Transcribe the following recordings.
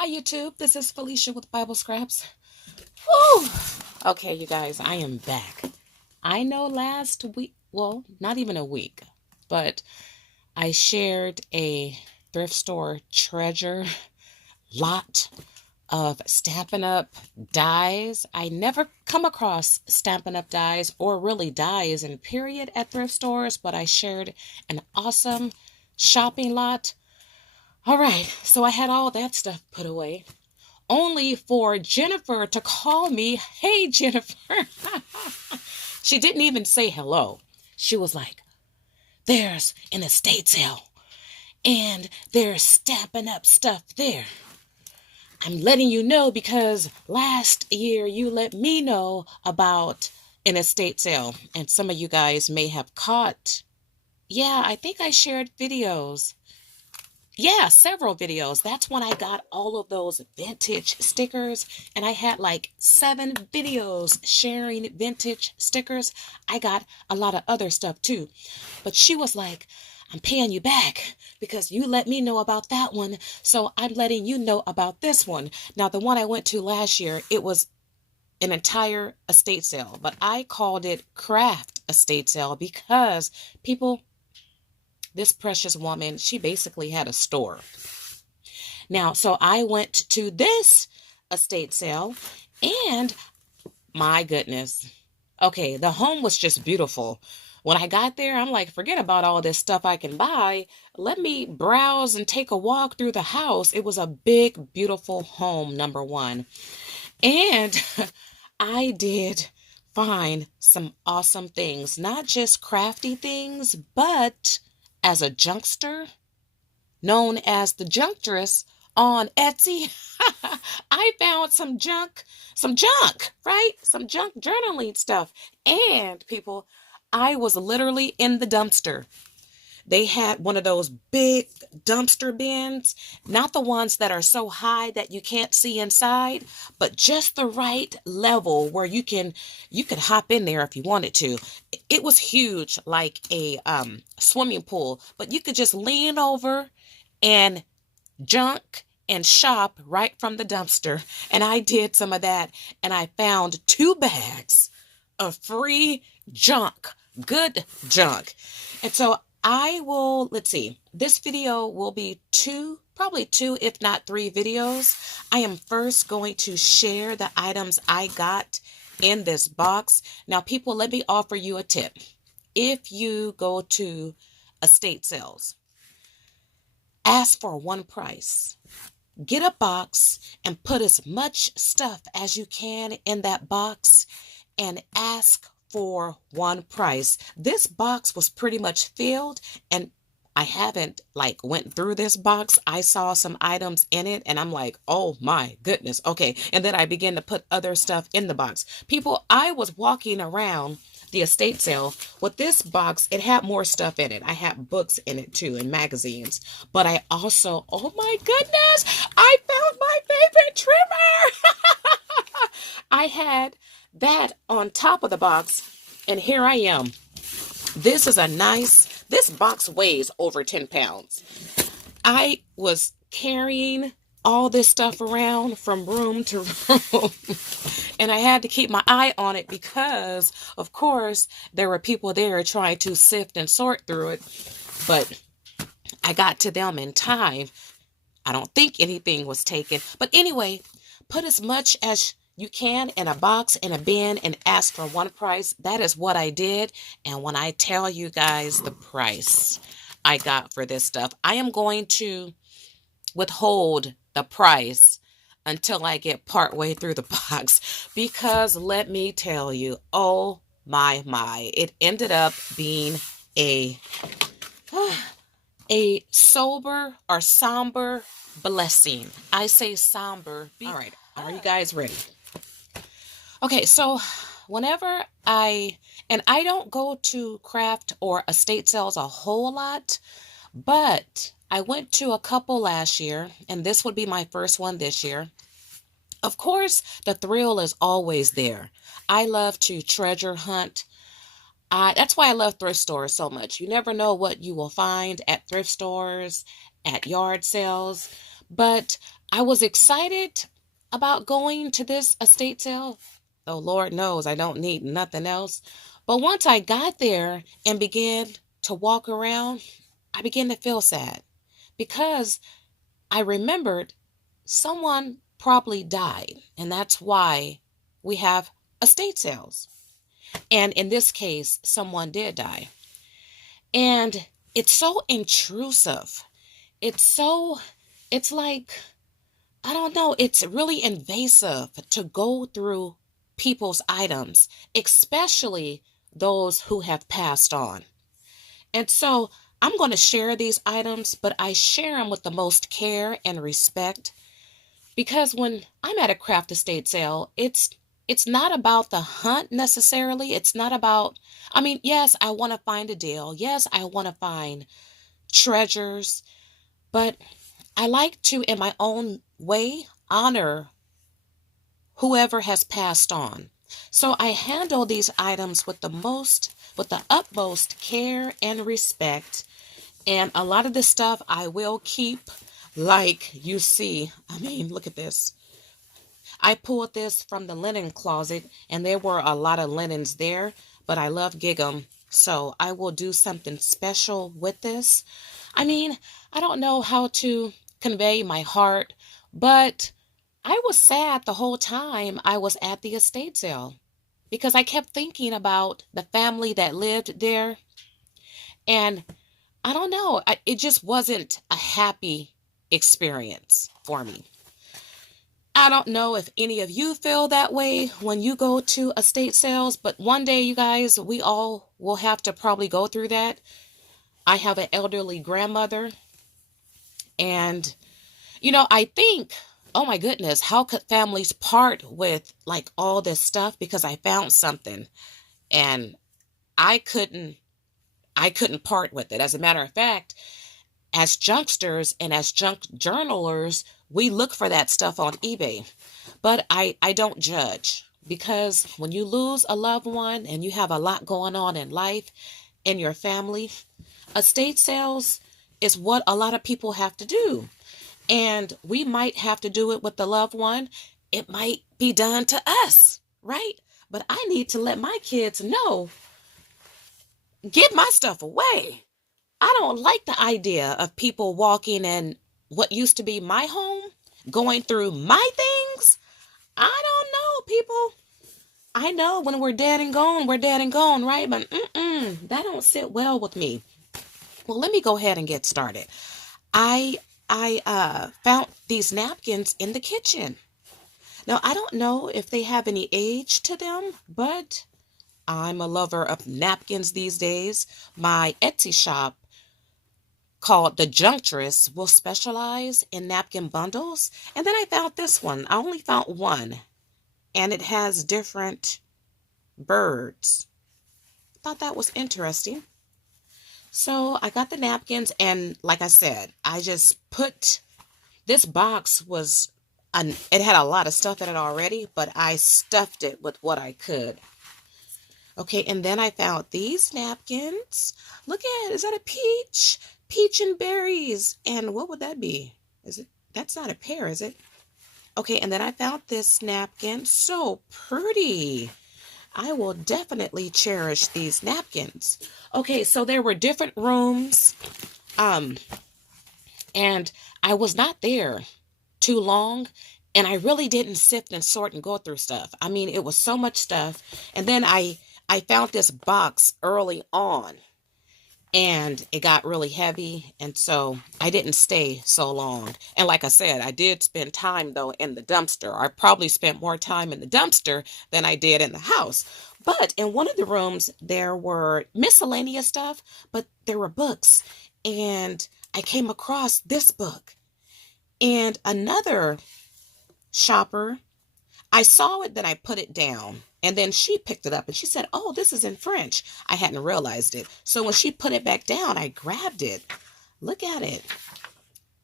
Hi YouTube, this is Felicia with Bible Scraps. Woo! Okay, you guys, I am back. I know last week, well, not even a week, but I shared a thrift store treasure lot of Stampin' Up! Dies. I never come across Stampin' Up! Dies or really dies in period at thrift stores, but I shared an awesome shopping lot. All right, so I had all that stuff put away only for Jennifer to call me, "Hey, Jennifer." She didn't even say hello. She was like, "There's an estate sale, and they're Stampin' Up! Stuff there. I'm letting you know because last year you let me know about an estate sale, and some of you guys may have caught. Yeah, I think I shared videos. Yeah, several videos. That's when I got all of those vintage stickers, and I had like 7 videos sharing vintage stickers. I got a lot of other stuff too. But she was like, "I'm paying you back because you let me know about that one, so I'm letting you know about this one." Now, the one I went to last year, it was an entire estate sale, but I called it craft estate sale because people, this precious woman, she basically had a store. Now, so I went to this estate sale, and my goodness. Okay, the home was just beautiful. When I got there, I'm like, forget about all this stuff I can buy. Let me browse and take a walk through the house. It was a big, beautiful home, number one. And I did find some awesome things, not just crafty things, but as a junkster, known as the Junktress on Etsy, I found some junk, right? Some junk journaling stuff. And people, I was literally in the dumpster. They had one of those big dumpster bins, not the ones that are so high that you can't see inside, but just the right level where you could hop in there if you wanted to. It was huge, like a swimming pool, but you could just lean over and junk and shop right from the dumpster. And I did some of that, and I found 2 bags of free junk, good junk. And so I will, let's see, this video will be probably two, if not 3 videos. I am first going to share the items I got in this box. Now, people, let me offer you a tip. If you go to estate sales, ask for one price. Get a box and put as much stuff as you can in that box and ask for one price. This box was pretty much filled, and I haven't like went through this box. I saw some items in it and I'm like, "Oh my goodness." Okay. And then I began to put other stuff in the box. People, I was walking around the estate sale with this box. It had more stuff in it. I had books in it too and magazines. But I also, oh my goodness, I found my favorite trimmer. I had that on top of the box, and here I am. This box weighs over 10 pounds. I was carrying all this stuff around from room to room. And I had to keep my eye on it because, of course, there were people there trying to sift and sort through it. But I got to them in time. I don't think anything was taken. But anyway, put as much as you can in a box, in a bin, and ask for one price. That is what I did. And when I tell you guys the price I got for this stuff, I am going to withhold the price until I get partway through the box, because let me tell you, oh my, it ended up being a sober or somber blessing. I say somber. All right, are you guys ready? Okay, so whenever I don't go to craft or estate sales a whole lot, but I went to a couple last year, and this would be my first one this year. Of course, the thrill is always there. I love to treasure hunt. That's why I love thrift stores so much. You never know what you will find at thrift stores, at yard sales. But I was excited about going to this estate sale, though Lord knows I don't need nothing else. But once I got there and began to walk around, I began to feel sad because I remembered someone probably died, and that's why we have estate sales. And in this case, someone did die. And it's so intrusive. It's so, it's like, I don't know, it's really invasive to go through people's items, especially those who have passed on. And so I'm going to share these items, but I share them with the most care and respect because when I'm at a craft estate sale, it's not about the hunt necessarily. It's not about, I mean, yes, I want to find a deal. Yes, I want to find treasures, but I like to, in my own way, honor whoever has passed on. So I handle these items with the utmost care and respect. And a lot of this stuff I will keep, like you see. I mean, look at this. I pulled this from the linen closet, and there were a lot of linens there, but I love Gig'em, so I will do something special with this. I mean, I don't know how to convey my heart, but I was sad the whole time I was at the estate sale because I kept thinking about the family that lived there, and I don't know, it just wasn't a happy experience for me. I don't know if any of you feel that way when you go to estate sales, but one day, you guys, we all will have to probably go through that. I have an elderly grandmother, and, I think, oh my goodness, how could families part with like all this stuff because I found something and I couldn't I couldn't part with it. As a matter of fact, as junksters and as junk journalers, we look for that stuff on eBay. But I don't judge because when you lose a loved one and you have a lot going on in life, in your family, estate sales is what a lot of people have to do. And we might have to do it with the loved one. It might be done to us, right? But I need to let my kids know, get my stuff away. I don't like the idea of people walking in what used to be my home, going through my things. I don't know, people. I know when we're dead and gone, right? But that don't sit well with me. Well, let me go ahead and get started. I found these napkins in the kitchen. Now, I don't know if they have any age to them, but I'm a lover of napkins these days. My Etsy shop called The Junctress will specialize in napkin bundles. And then I found this one. I only found one, and it has different birds. Thought that was interesting. So I got the napkins, and like I said, I just put this box was it had a lot of stuff in it already, but I stuffed it with what I could. Okay, and then I found these napkins. Look at it. Is that a peach? Peach and berries. And what would that be? Is it? That's not a pear, is it? Okay, and then I found this napkin. So pretty. I will definitely cherish these napkins. Okay, so there were different rooms. And I was not there too long. And I really didn't sift and sort and go through stuff. I mean, it was so much stuff. And then I found this box early on and it got really heavy. And so I didn't stay so long. And like I said, I did spend time though in the dumpster. I probably spent more time in the dumpster than I did in the house. But in one of the rooms, there were miscellaneous stuff, but there were books. And I came across this book and another shopper. I saw it, then I put it down. And then she picked it up and she said, "Oh, this is in French." I hadn't realized it. So when she put it back down, I grabbed it. Look at it.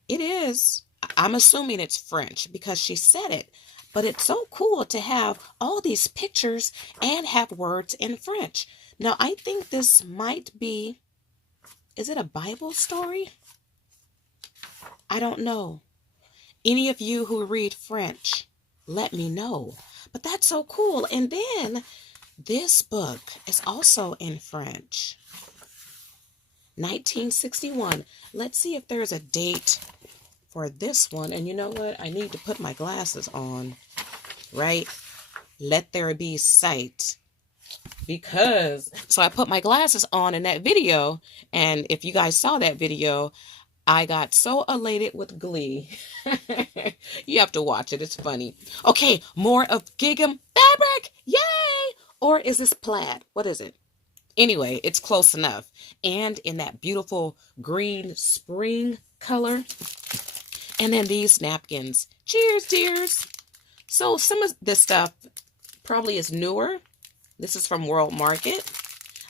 It is. I'm assuming it's French because she said it. But it's so cool to have all these pictures and have words in French. Now, I think this might be, is it a Bible story? I don't know. Any of you who read French, let me know. But that's so cool. And then this book is also in French. 1961. Let's see if there's a date for this one. And you know what? I need to put my glasses on, right? Let there be sight. Because, so I put my glasses on in that video. And if you guys saw that video, I got so elated with glee. You have to watch it. It's funny. Okay, more of gingham fabric. Yay! Or is this plaid? What is it? Anyway, it's close enough. And in that beautiful green spring color. And then these napkins. Cheers, dears. So some of this stuff probably is newer. This is from World Market.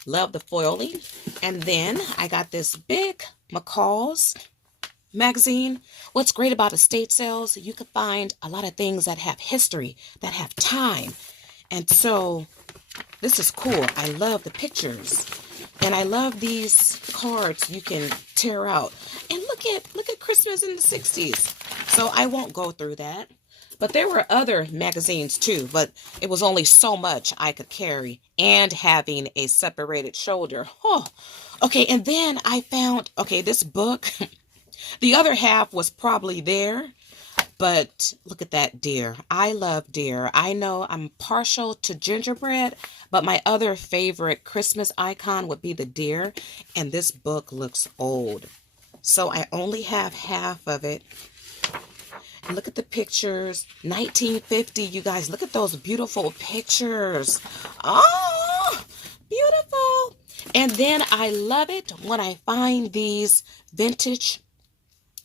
Love the foiling. And then I got this big McCall's magazine. What's great about estate sales, you can find a lot of things that have history, that have time. And so this is cool. I love the pictures. And I love these cards you can tear out. And look at Christmas in the 60s. So I won't go through that. But there were other magazines too, but it was only so much I could carry, and having a separated shoulder. Oh, okay. And then I found, okay, this book, the other half was probably there, but look at that deer. I love deer. I know I'm partial to gingerbread, but my other favorite Christmas icon would be the deer. And this book looks old. So I only have half of it. Look at the pictures. 1950, you guys. Look at those beautiful pictures. Oh, beautiful. And then I love it when I find these vintage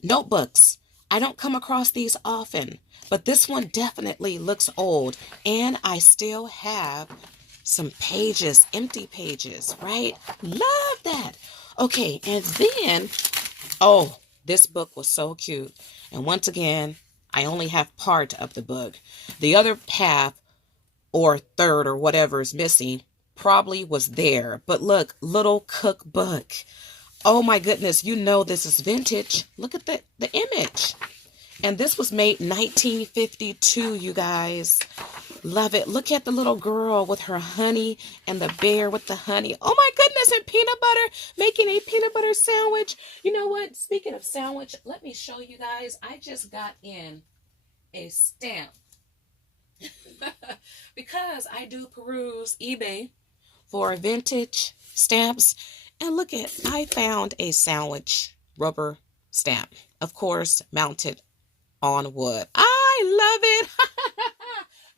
notebooks. I don't come across these often, but this one definitely looks old. And I still have some pages, empty pages, right? Love that. Okay, and then, oh, this book was so cute. And once again, I only have part of the book. The other half or third or whatever is missing probably was there. But look, little cookbook. Oh my goodness, you know this is vintage. Look at the image. And this was made 1952, you guys. Love it. Look at the little girl with her honey and the bear with the honey. Oh my goodness, and peanut butter, making a peanut butter sandwich. You know what? Speaking of sandwich, let me show you guys. I just got in a stamp because I do peruse eBay for vintage stamps. And look at, I found a sandwich rubber stamp, of course, mounted on wood. I love it.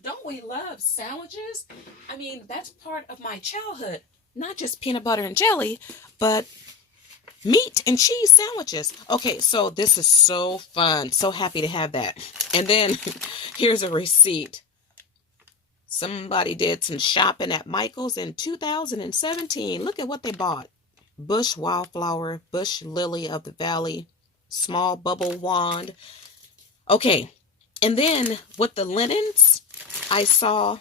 Don't we love sandwiches? I mean, that's part of my childhood. Not just peanut butter and jelly, but meat and cheese sandwiches. Okay, so this is so fun. So happy to have that. And then here's a receipt. Somebody did some shopping at Michael's in 2017. Look at what they bought. Bush wildflower, bush lily of the valley, small bubble wand. Okay, and then with the linens, I saw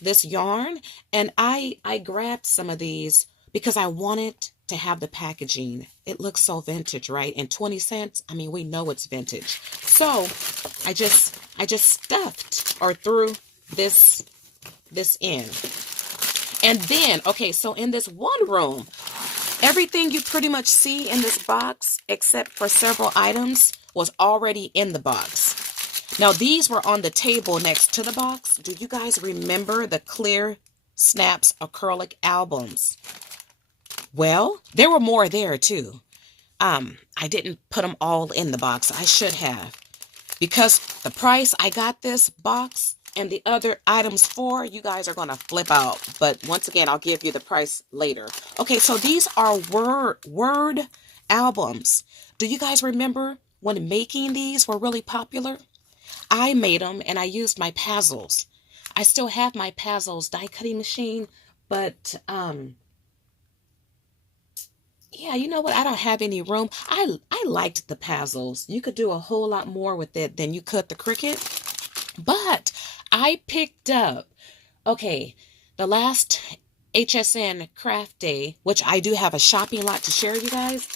this yarn, and I grabbed some of these because I wanted to have the packaging. It looks so vintage, right? And 20 cents, I mean, we know it's vintage. So I just stuffed or threw this in. And then, okay, so in this one room, everything you pretty much see in this box, except for several items, was already in the box. Now, these were on the table next to the box. Do you guys remember the Clear Snaps acrylic albums? Well, there were more there too. I didn't put them all in the box. I should have. Because the price I got this box and the other items for, you guys are going to flip out. But once again, I'll give you the price later. Okay, so these are word albums. Do you guys remember when making these were really popular? I made them and I used my Pazzles. I still have my Pazzles die cutting machine, but yeah, you know what? I don't have any room. I liked the Pazzles. You could do a whole lot more with it than you could the Cricut. But I picked up, okay, the last HSN craft day, which I do have a shopping lot to share, you guys.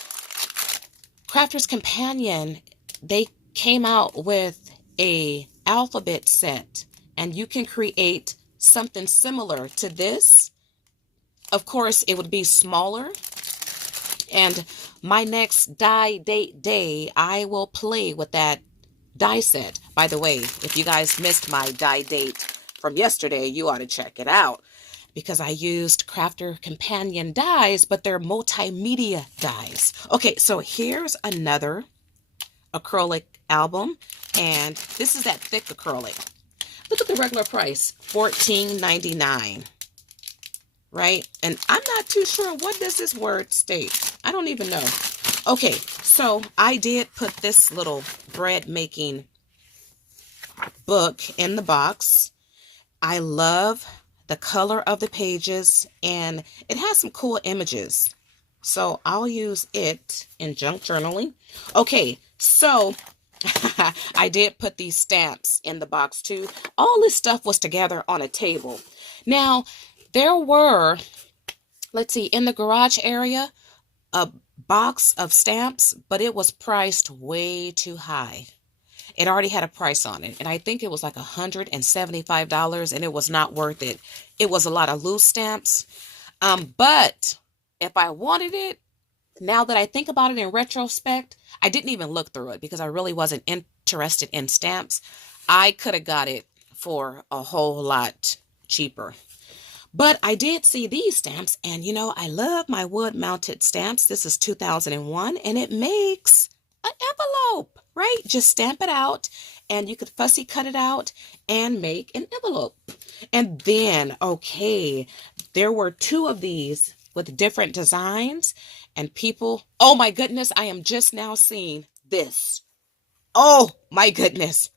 Crafter's Companion, they came out with a alphabet set, and you can create something similar to this. Of course, it would be smaller. And my next die date day, I will play with that die set. By the way, if you guys missed my die date from yesterday, you ought to check it out, because I used Crafter Companion dies, but they're multimedia dies. Okay, so here's another acrylic album, and this is that thick acrylic. Look at the regular price, $14.99, right? And I'm not too sure, what does this word state? I don't even know. Okay, so I did put this little bread making book in the box. I love the color of the pages, and it has some cool images. So I'll use it in junk journaling. Okay, so I did put these stamps in the box too. All this stuff was together on a table. Now, there were, let's see, in the garage area, a box of stamps, but it was priced way too high. It already had a price on it, and I think it was like $175, and it was not worth it. It was a lot of loose stamps. But if I wanted it, now that I think about it in retrospect, I didn't even look through it because I really wasn't interested in stamps. I could have got it for a whole lot cheaper. But I did see these stamps, and you know, I love my wood-mounted stamps. This is 2001, and it makes an envelope, right? Just stamp it out, and you could fussy cut it out and make an envelope. And then, okay, there were two of these with different designs, and people, oh my goodness, I am just now seeing this. Oh my goodness.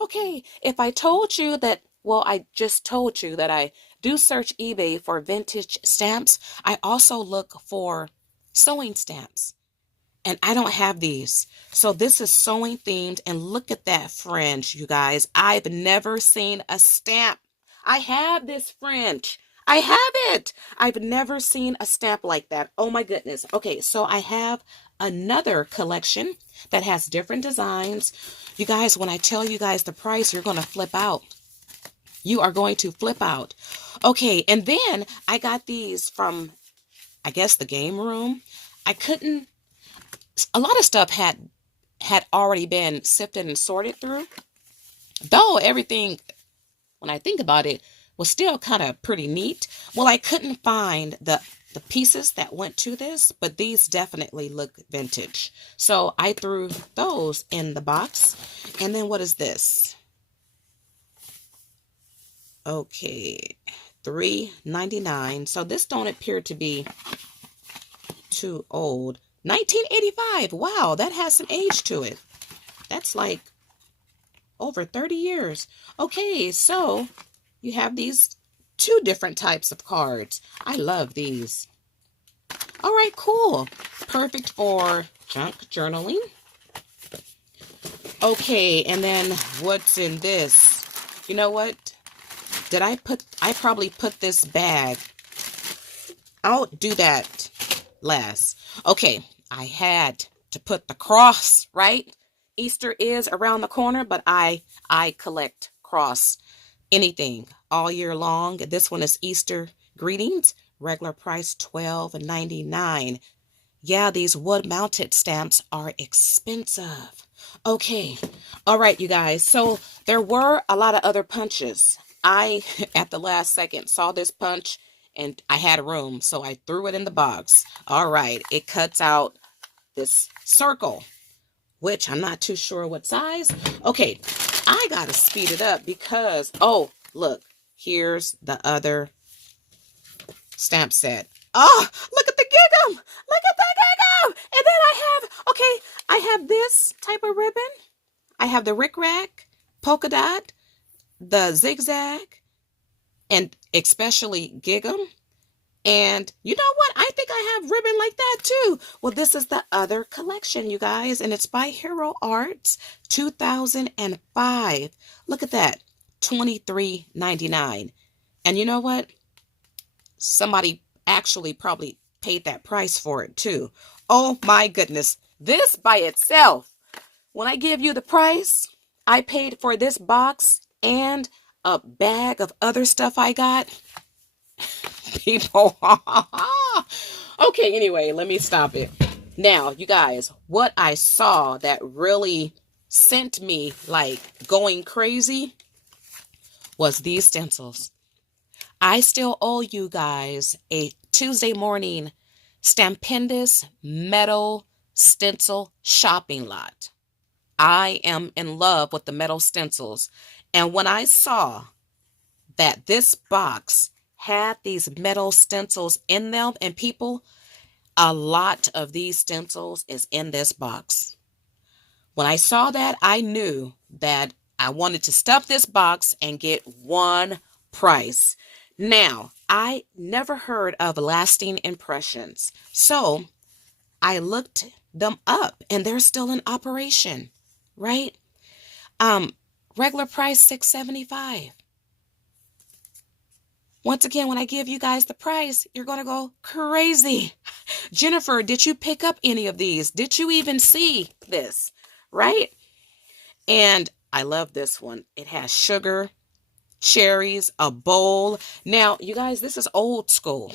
Okay, if I told you that, well, I just told you that I do search eBay for vintage stamps. I also look for sewing stamps, and I don't have these. So this is sewing themed, and look at that fringe, you guys. I've never seen a stamp. I have this fringe. I have it. I've never seen a stamp like that. Oh my goodness. Okay, so I have another collection that has different designs. You guys, when I tell you guys the price, you're going to flip out. You are going to flip out. Okay, and then I got these from, I guess, the game room. I couldn't, a lot of stuff had already been sifted and sorted through. Though everything, when I think about it, was still kind of pretty neat. Well, I couldn't find the pieces that went to this, but these definitely look vintage. So I threw those in the box. And then what is this? Okay, $3.99. So this don't appear to be too old. 1985. Wow, that has some age to it. That's like over 30 years. Okay, so you have these two different types of cards. I love these. All right, cool. Perfect for junk journaling. Okay, and then what's in this? You know what? I probably put this bag. I'll do that last. Okay, I had to put the cross, right? Easter is around the corner, but I collect cross anything all year long. This one is Easter greetings, regular price $12.99. Yeah, these wood-mounted stamps are expensive. Okay, all right, you guys. So there were a lot of other punches. I, at the last second, saw this punch, and I had room, so I threw it in the box. All right, it cuts out this circle, which I'm not too sure what size. Okay, I gotta speed it up because, oh, look, here's the other stamp set. Oh, look at the gig'em! Look at the gig'em! And then I have this type of ribbon. I have the rickrack, polka dot, the zigzag, and especially gig'em. And you know what? I think I have ribbon like that too. Well, this is the other collection, you guys, and it's by Hero Arts, 2005. Look at that, $23.99. And you know what? Somebody actually probably paid that price for it too. Oh my goodness. This by itself When I give you the price I paid for this box and a bag of other stuff I got, people. Okay, anyway, let me stop it. Now, you guys, what I saw that really sent me like going crazy was these stencils. I still owe you guys a Tuesday morning Stampendous metal stencil shopping lot. I am in love with the metal stencils. And when I saw that this box had these metal stencils in them, and people, a lot of these stencils is in this box. When I saw that, I knew that I wanted to stuff this box and get one price. Now, I never heard of lasting impressions, so I looked them up and they're still in operation, right? Regular price $6.75. Once again, when I give you guys the price, you're going to go crazy. Jennifer, did you pick up any of these? Did you even see this? Right? And I love this one. It has sugar, cherries, a bowl. Now, you guys, this is old school.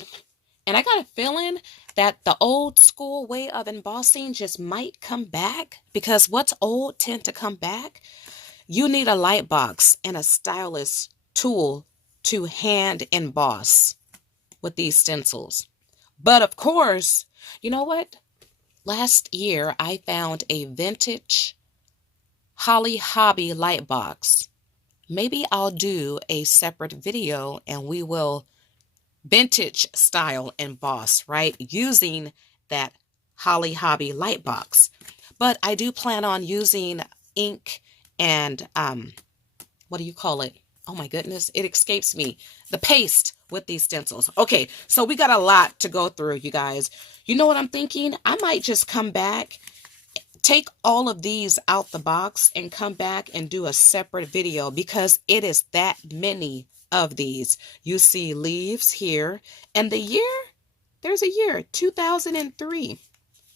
And I got a feeling that the old school way of embossing just might come back, because what's old tend to come back. You need a light box and a stylus tool to hand emboss with these stencils. But of course, you know what? Last year, I found a vintage Holly Hobby light box. Maybe I'll do a separate video and we will vintage style emboss, right? Using that Holly Hobby light box. But I do plan on using ink and, what do you call it? Oh my goodness, it escapes me. The paste with these stencils. Okay, so we got a lot to go through, you guys. You know what I'm thinking? I might just come back, take all of these out the box and come back and do a separate video, because it is that many of these. You see leaves here, and the year, there's a year, 2003.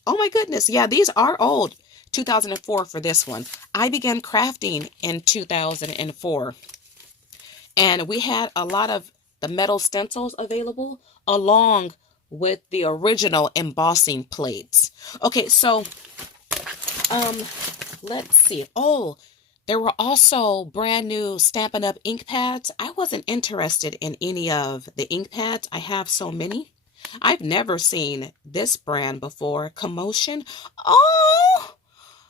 Oh my goodness, yeah, these are old. 2004 for this one. I began crafting in 2004. And we had a lot of the metal stencils available along with the original embossing plates. Okay, so let's see. Oh, there were also brand new Stampin' Up! Ink pads. I wasn't interested in any of the ink pads. I have so many. I've never seen this brand before. Commotion. Oh,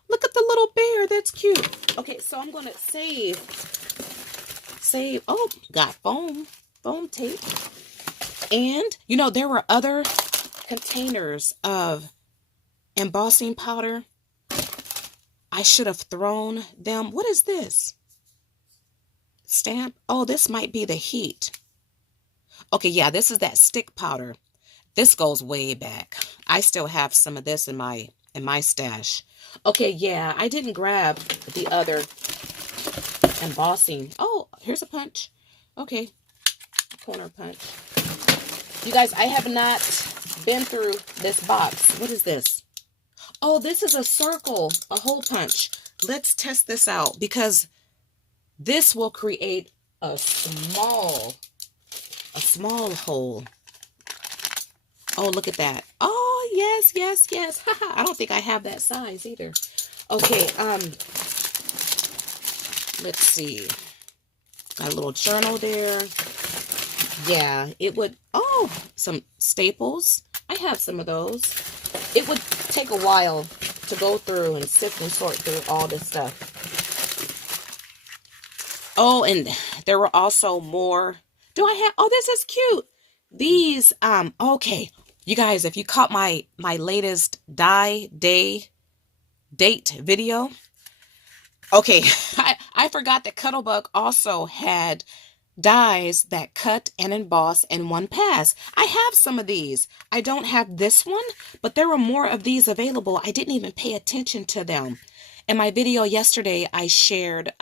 look at the little bear. That's cute. Okay, so I'm going to save. Oh, got foam tape. And, you know, there were other containers of embossing powder. I should have thrown them. What is this? Stamp? Oh, this might be the heat. Okay, yeah, this is that stick powder. This goes way back. I still have some of this in my stash. Okay, yeah, I didn't grab the other embossing. Oh, here's a punch. Okay, corner punch. You guys, I have not been through this box. What is this? Oh, this is a circle, a hole punch. Let's test this out, because this will create a small hole. Oh, look at that. Oh, yes, yes, yes. I don't think I have that size either. Okay, let's see. Got a little journal there. Yeah, it would, oh, some staples. I have some of those. It would take a while to go through and sift and sort through all this stuff. Oh, and there were also more. Do I have, oh, this is cute. These, okay. You guys, if you caught my latest date video. Okay, I forgot that Cuttlebug also had dies that cut and emboss in one pass. I have some of these. I don't have this one, but there were more of these available. I didn't even pay attention to them. In my video yesterday, I shared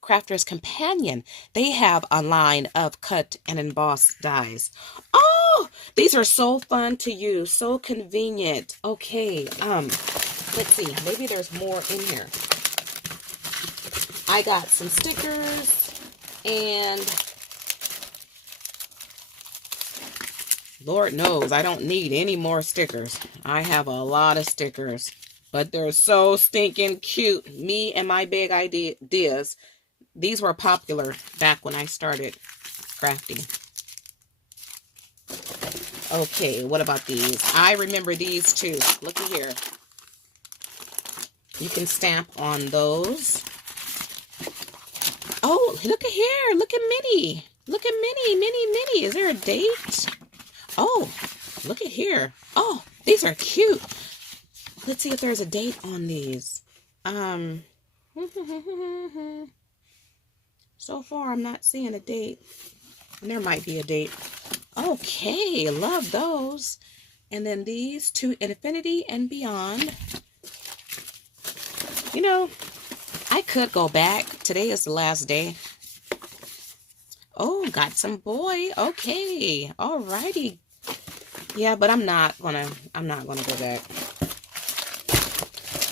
Crafter's Companion. They have a line of cut and emboss dies. Oh, these are so fun to use, so convenient. Okay, let's see. Maybe there's more in here. I got some stickers, and Lord knows I don't need any more stickers. I have a lot of stickers, but they're so stinking cute. Me and my big ideas. These were popular back when I started crafting. Okay, what about these? I remember these too. Looky here. You can stamp on those. Oh, look at here. Look at Minnie. Look at Minnie. Is there a date? Oh, look at here. Oh, these are cute. Let's see if there's a date on these. So far, I'm not seeing a date. There might be a date. Okay, love those. And then these, to infinity and beyond. You know, I could go back. Today is the last day. Oh, got some boy. Okay. Alrighty. Yeah, but I'm not gonna go back.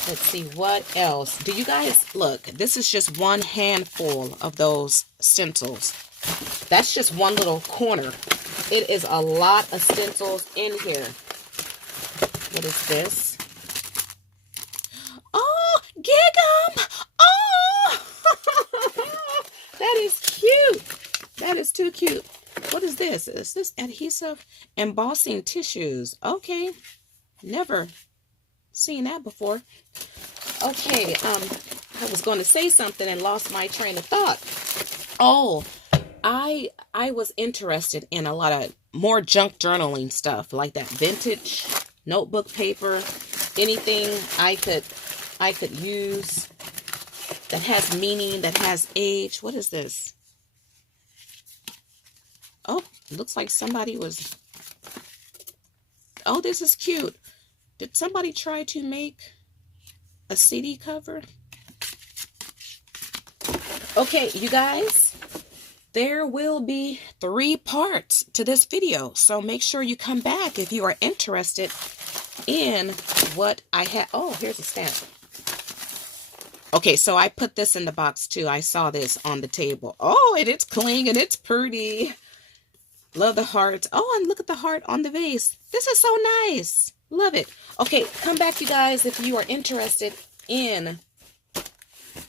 Let's see what else. Do you guys look? This is just one handful of those stencils. That's just one little corner. It is a lot of stencils in here. What is this? Oh, Gig'em! Oh! That is cute. That is too cute. What is this? Is this adhesive embossing tissues? Okay. Never seen that before. Okay, I was going to say something and lost my train of thought. Oh, I was interested in a lot of more junk journaling stuff, like that vintage notebook paper, anything I could use that has meaning, that has age. What is this? Oh, looks like somebody was... Oh, this is cute. Did somebody try to make a CD cover? Okay, you guys, there will be 3 parts to this video. So make sure you come back if you are interested in what I have. Oh, here's a stamp. Okay, so I put this in the box too. I saw this on the table. Oh, and it's clean and it's pretty. Love the heart. Oh, and look at the heart on the vase. This is so nice. Love it. Okay, come back, you guys, if you are interested in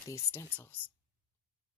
these stencils.